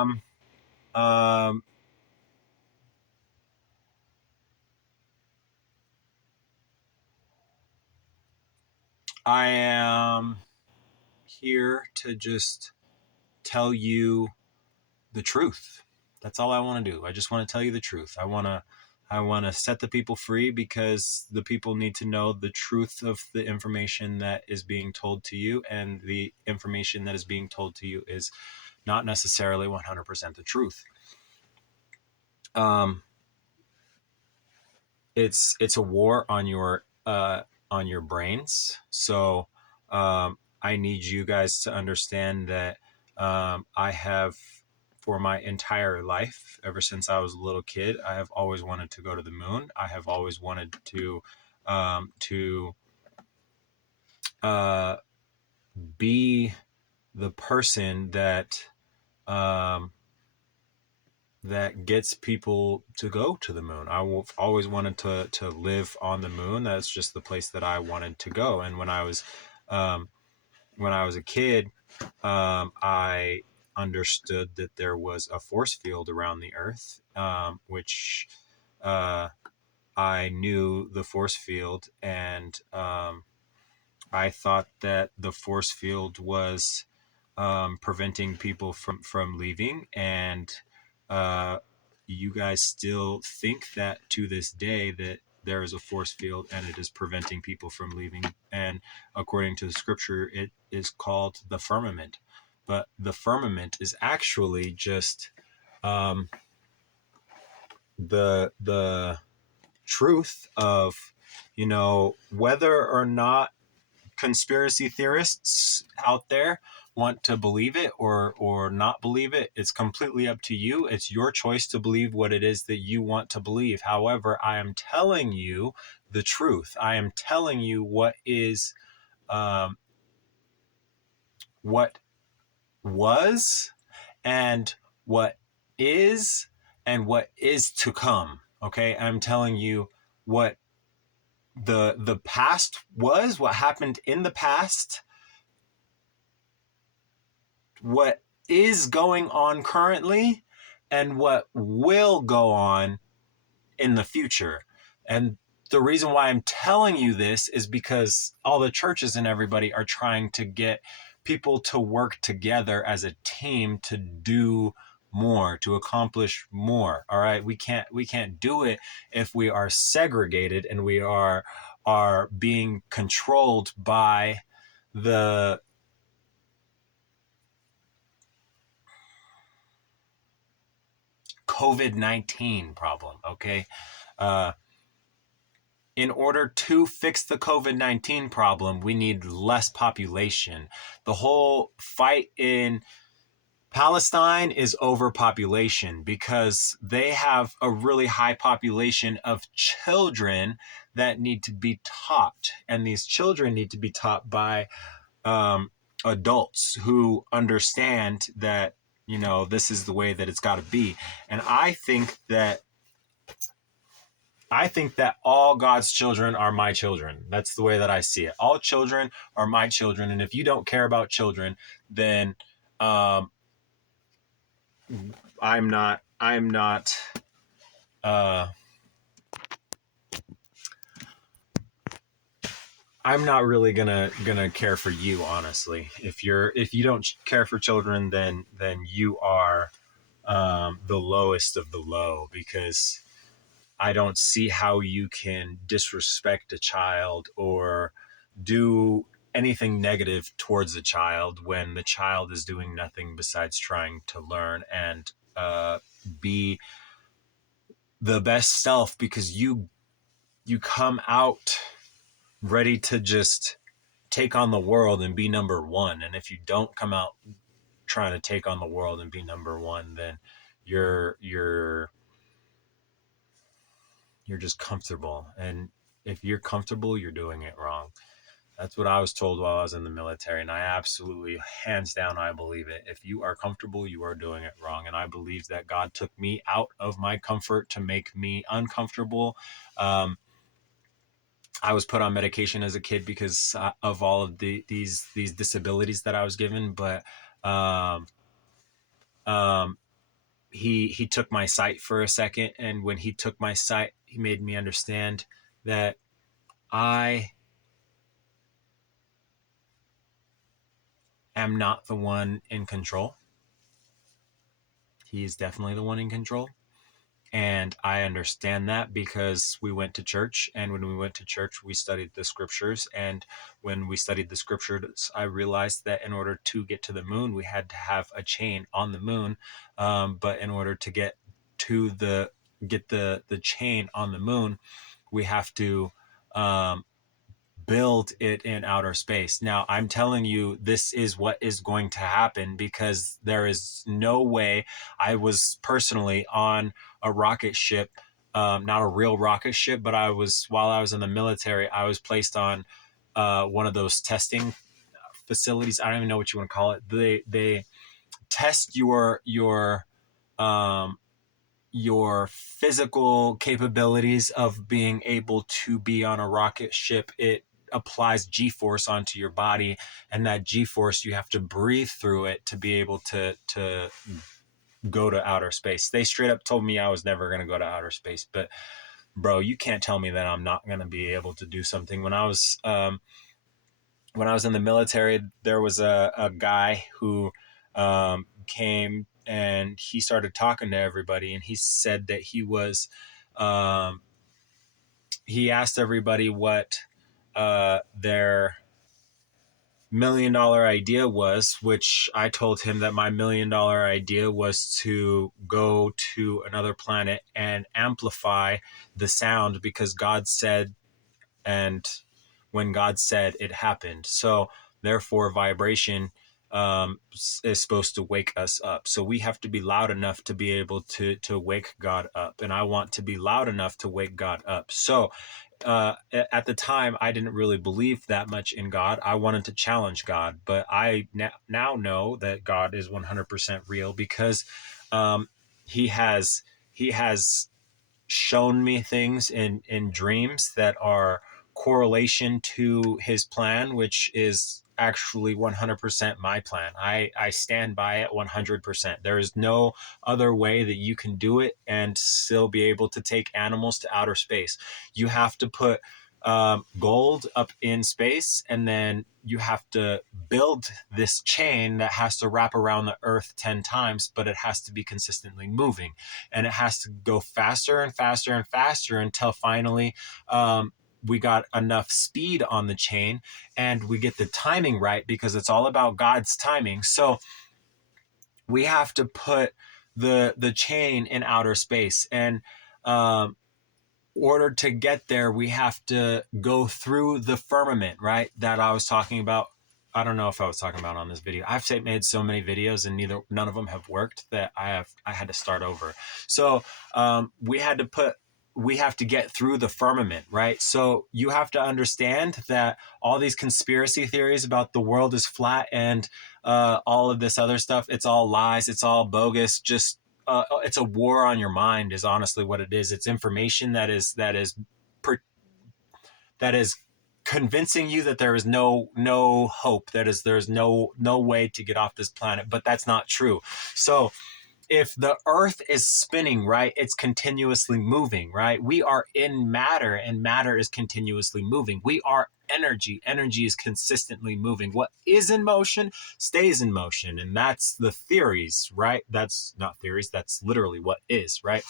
am um, I am here to just tell you the truth. That's all I want to do. I just want to tell you the truth. I want to set the people free because the people need to know the truth of the information that is being told to you, and the information that is being told to you is not necessarily 100% the truth. Um, it's a war on your brains. So I need you guys to understand that I have, for my entire life, ever since I was a little kid, I have always wanted to go to the moon. I have always wanted to uh, be the person um, that gets people to go to the moon. I've always wanted to live on the moon. That's just the place that I wanted to go. And um, when I was a kid, I understood that there was a force field around the Earth, which uh, I knew the force field, and I thought that the force field was preventing people from leaving, and uh, you guys still think that to this day that there is a force field and it is preventing people from leaving. And according to the scripture, it is called the firmament. But the firmament is actually just um, the truth of, whether or not conspiracy theorists out there want to believe it or not believe it. It's completely up to you. It's your choice to believe what it is that you want to believe. However, I am telling you the truth. I am telling you um, what was, and what is, and what is to come. Okay, I'm telling you what the past was, what happened in the past, what is going on currently, and what will go on in the future. And the reason why I'm telling you this is because all the churches and everybody are trying to get people to work together as a team to do more, to accomplish more. All right, we can't do it if we are segregated and we are being controlled by the COVID-19 problem. Okay. Uh, in order to fix the COVID-19 problem, we need less population. The whole fight in Palestine is overpopulation because they have a really high population of children that need to be taught. And these children need to be taught by um, adults who understand that, this is the way that it's got to be. And I think that all God's children are my children. That's the way that I see it. All children are my children, and if you don't care about children, then um, I'm not. I'm not. Uh, I'm not really gonna care for you, honestly. If you don't care for children, then you are the lowest of the low, because I don't see how you can disrespect a child or do anything negative towards a child when the child is doing nothing besides trying to learn and be the best self, because you come out ready to just take on the world and be number one. And if you don't come out trying to take on the world and be number one, then you're you're you're just comfortable. And if you're comfortable, you're doing it wrong. That's what I was told while I was in the military, and I absolutely, hands down, I believe it. If you are comfortable, you are doing it wrong. And I believe that God took me out of my comfort to make me uncomfortable. Um, I was put on medication as a kid because of all of these disabilities that I was given, but um, he took my sight for a second, and when he took my sight, he made me understand that I am not the one in control. He is definitely the one in control. And I understand that because we went to church, and when we went to church, we studied the scriptures. And when we studied the scriptures, I realized that in order to get to the moon, we had to have a chain on the moon. But in order to get to the chain on the moon, we have to um, build it in outer space. Now, I'm telling you, this is what is going to happen because there is no way. I was personally on a rocket ship, not a real rocket ship, but while I was in the military, I was placed on one of those testing facilities. I don't even know what you want to call it. They test um, your physical capabilities of being able to be on a rocket ship. It applies G-force onto your body, and that G-force, you have to breathe through it to be able to go to outer space. They straight up told me I was never going to go to outer space, but bro, you can't tell me that I'm not going to be able to do something. When I was in the military, there was a guy who came and he started talking to everybody, and he said that um, he asked everybody what their $1 million idea was, which I told him that my $1 million idea was to go to another planet and amplify the sound because God said, and when God said, it happened. So therefore, vibration is supposed to wake us up. So we have to be loud enough to be able to wake God up. And I want to be loud enough to wake God up. So at the time, I didn't really believe that much in God. I wanted to challenge God, but I now know that God is 100% real because um, he has he has shown me things in dreams that are correlation to his plan, which is actually 100% my plan. I stand by it 100%. There is no other way that you can do it and still be able to take animals to outer space. You have to put gold up in space, and then you have to build this chain that has to wrap around the earth 10 times, but it has to be consistently moving, and it has to go faster and faster and faster until finally we got enough speed on the chain and we get the timing right, because it's all about God's timing. So we have to put the chain in outer space, and um, order to get there, we have to go through the firmament, right? That I was talking about. I don't know if I was talking about on this video. I've made so many videos and none of them have worked that I had to start over. So we have to get through the firmament, right? So you have to understand that all these conspiracy theories about the world is flat and all of this other stuff, it's all lies, it's all bogus. Just it's a war on your mind is honestly what it is. It's information that is convincing you that there is no hope, there's no way to get off this planet, but that's not true. So if the earth is spinning, right, it's continuously moving, right? We are in matter, and matter is continuously moving. We are energy. Energy is consistently moving. What is in motion stays in motion. And that's the theories, right? That's not theories. That's literally what is, right?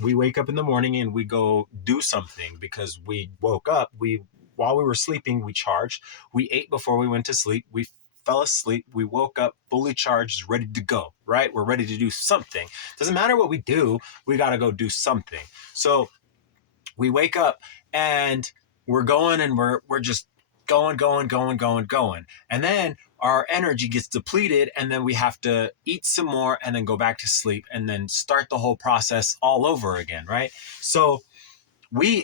We wake up in the morning and we go do something because we woke up. While we were sleeping, we charged. We ate before we went to sleep. We fell asleep, we woke up fully charged, ready to go, right? We're ready to do something. Doesn't matter what we do, we got to go do something. So we wake up and we're going, and we're just going. And then our energy gets depleted, and then we have to eat some more and then go back to sleep and then start the whole process all over again, right? So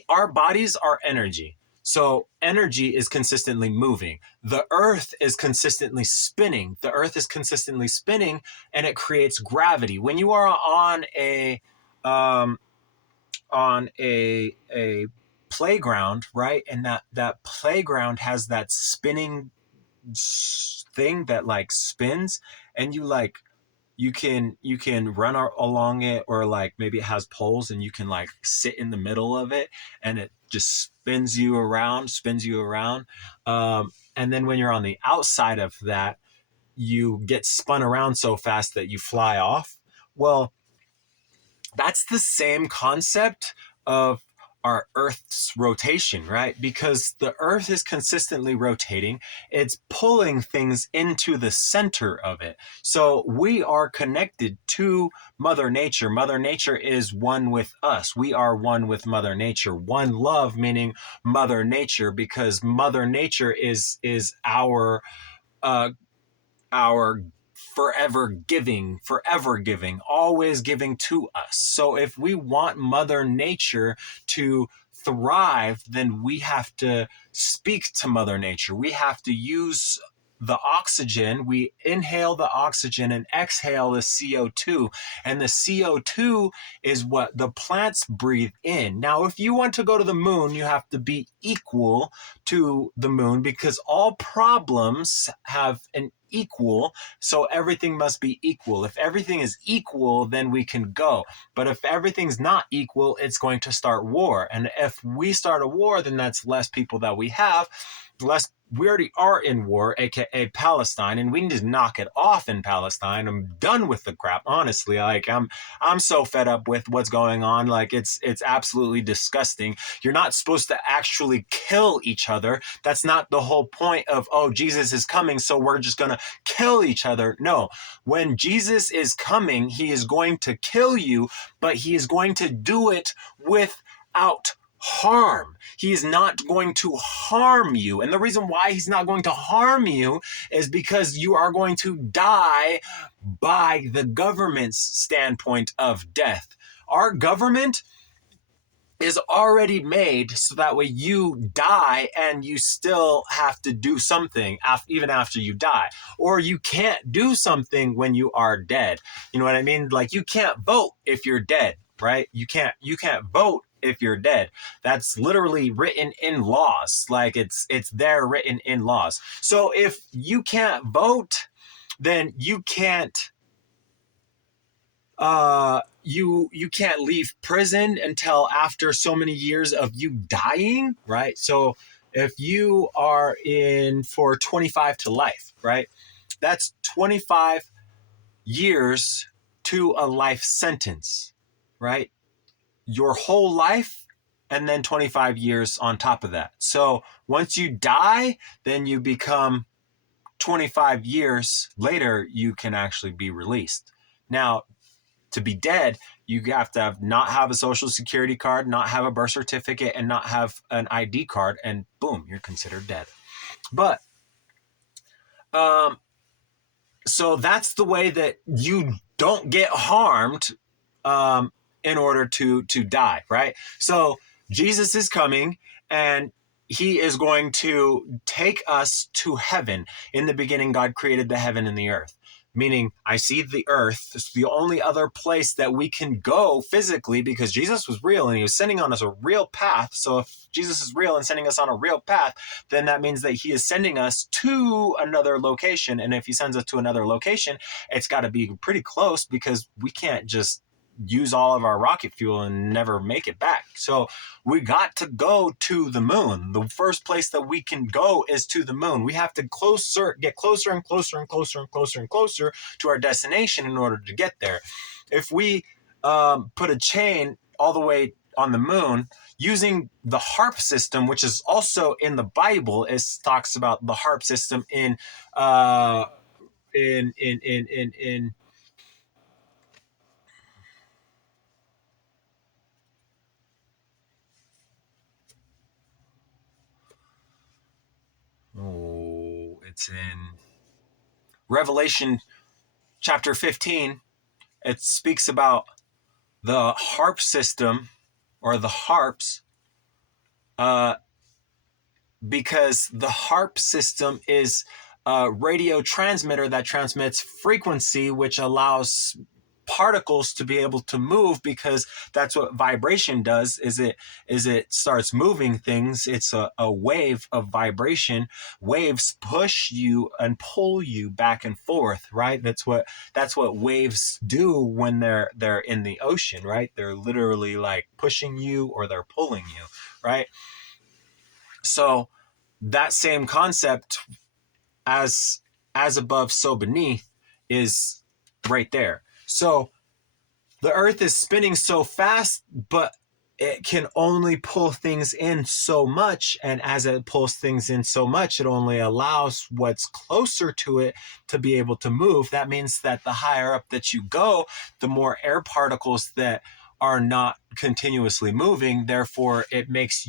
our bodies are energy. So energy is consistently moving. The earth is consistently spinning. The earth is consistently spinning, and it creates gravity. When you are um, on a playground, right? And that playground has that spinning thing that like spins, and you can run along it, or like maybe it has poles and you can like sit in the middle of it and it just spins you around. And then when you're on the outside of that, you get spun around so fast that you fly off. Well, that's the same concept of our Earth's rotation, right? Because the Earth is consistently rotating, it's pulling things into the center of it. So we are connected to Mother Nature. Mother Nature is one with us. We are one with Mother Nature. One love, meaning Mother Nature, because Mother Nature is uh, our forever giving, always giving to us. So if we want Mother Nature to thrive, then we have to speak to Mother Nature. We have to use the oxygen. We inhale the oxygen and exhale the CO2. And the CO2 is what the plants breathe in. Now, if you want to go to the moon, you have to be equal to the moon, because all problems have an equal, so everything must be equal. If everything is equal, then we can go. But if everything's not equal, it's going to start war. And if we start a war, then that's less people that we have, less. We already are in war, aka Palestine, and we need to knock it off in Palestine. I'm done with the crap, honestly. Like I'm so fed up with what's going on. Like it's absolutely disgusting. You're not supposed to actually kill each other. That's not the whole point of, oh, Jesus is coming, so we're just going to kill each other. No, when Jesus is coming, he is going to kill you, but he is going to do it without harm. He is not going to harm you. And the reason why he's not going to harm you is because you are going to die by the government's standpoint of death. Our government is already made so that way you die and you still have to do something even after you die, or you can't do something when you are dead. You know what I mean? Like you can't vote if you're dead, right? You can't vote if you're dead. That's literally written in laws. Like it's there written in laws. So if you can't vote, then you can't you can't leave prison until after so many years of you dying, right? So if you are in for 25 to life, right? That's 25 years to a life sentence, right? Your whole life and then 25 years on top of that. So once you die, then you become 25 years later, you can actually be released. Now, to be dead, you have to not have a social security card, not have a birth certificate, and not have an ID card, and boom, you're considered dead. But so that's the way that you don't get harmed in order to die, right? So Jesus is coming, and he is going to take us to heaven. In the beginning, God created the heaven and the earth. Meaning, I see the earth. It's the only other place that we can go physically, because Jesus was real and he was sending on us a real path. So if Jesus is real and sending us on a real path, then that means that he is sending us to another location. And if he sends us to another location, it's got to be pretty close, because we can't just use all of our rocket fuel and never make it back. So we got to go to the moon. The first place that we can go is to the moon. We have to get closer and closer and closer and closer to our destination in order to get there. If we put a chain all the way on the moon using the HARP system, which is also in the Bible, it talks about the HARP system in it's in Revelation chapter 15. It speaks about the HARP system, or the harps, because the HARP system is a radio transmitter that transmits frequency, which allows particles to be able to move, because that's what vibration does. It starts moving things. It's a wave of vibration. Waves push you and pull you back and forth, right? That's what waves do when they're in the ocean, right? They're literally like pushing you or they're pulling you, right? So that same concept, as above, so beneath, is right there. So the earth is spinning so fast, but it can only pull things in so much. And as it pulls things in so much, it only allows what's closer to it to be able to move. That means that the higher up that you go, the more air particles that are not continuously moving. Therefore, it makes